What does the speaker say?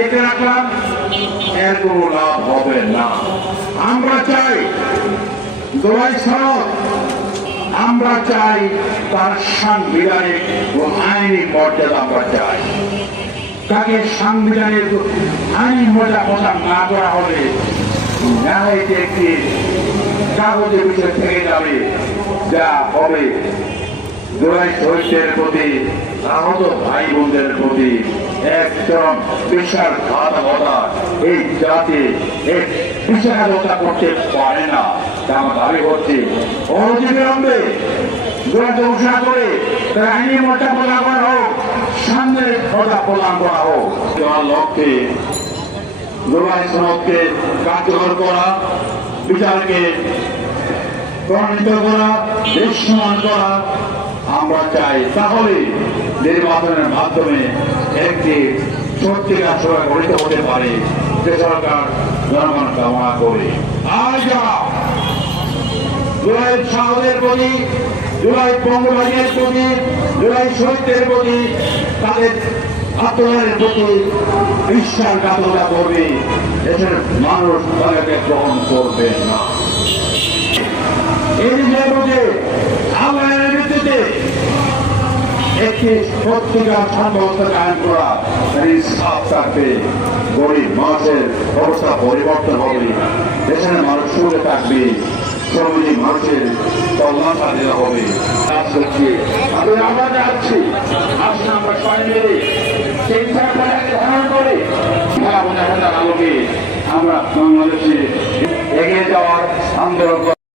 রেখে রাখলাম, এর কোনো লাভ হবে না। আমরা চাই জুলাই সনদ, আমরা চাই তার সাংবিধানিক ও আইনি মর্যাদা আমরা চাই। তাকে সাংবিধানিক আইনি মর্যাদা প্রদান না করা হলে ন্যায়টি একটি কাগজের বিষয় থেকে যাবে, যা হবে জুলাই শহীদদের প্রতি, আহত ভাই বোনদের প্রতি এক চরম বিশাল ঘাতকতা। এই জাতি এক বিশ্বাসঘাতকতা করতে পারে না, তা আমার দাবি করছি। অনতিবিলম্বে জুলাই ঘোষণা করে তার আইনি মর্যাদা প্রদান করা হোক, সামনের মর্যাদা প্রদান করা হোক। তোমার লক্ষ্যে জুলাই সনদকে কার্যকর করা, বিচারকে প্রণীত করা, দৃশ্যমান করা আমরা চাই। তাহলে নির্বাচনের মাধ্যমে একটি সত্যিকার সরকার গঠিত হতে পারে, যে সরকার জনগণ কামনা করে। আর যারা জুলাই সাহসের প্রতি, জুলাই বঙ্গবাদীর প্রতি, জুলাই শহীদদের প্রতি, তাদের আত্মদানের প্রতি বিশ্বাসঘাতকতা করবে, দেশের মানুষ তাদেরকে গ্রহণ করবে না। এই যে আহ্বানের ভিত্তিতে একটি সত্যিকার সাম্যবস্থা কায়েম করা, ইনসাফ থাকবে, গরিব মানুষের অবস্থা পরিবর্তন হবে, দেশের মানুষ সুখে থাকবে, শ্রমিক মানুষের কল্যাণ সাধিত হবে। আমরা যাচ্ছি, আসলে আমরা সবাই মিলে চিন্তা করে ধারণ করে আলোকে আমরা বাংলাদেশে এগিয়ে যাওয়ার আন্দোলন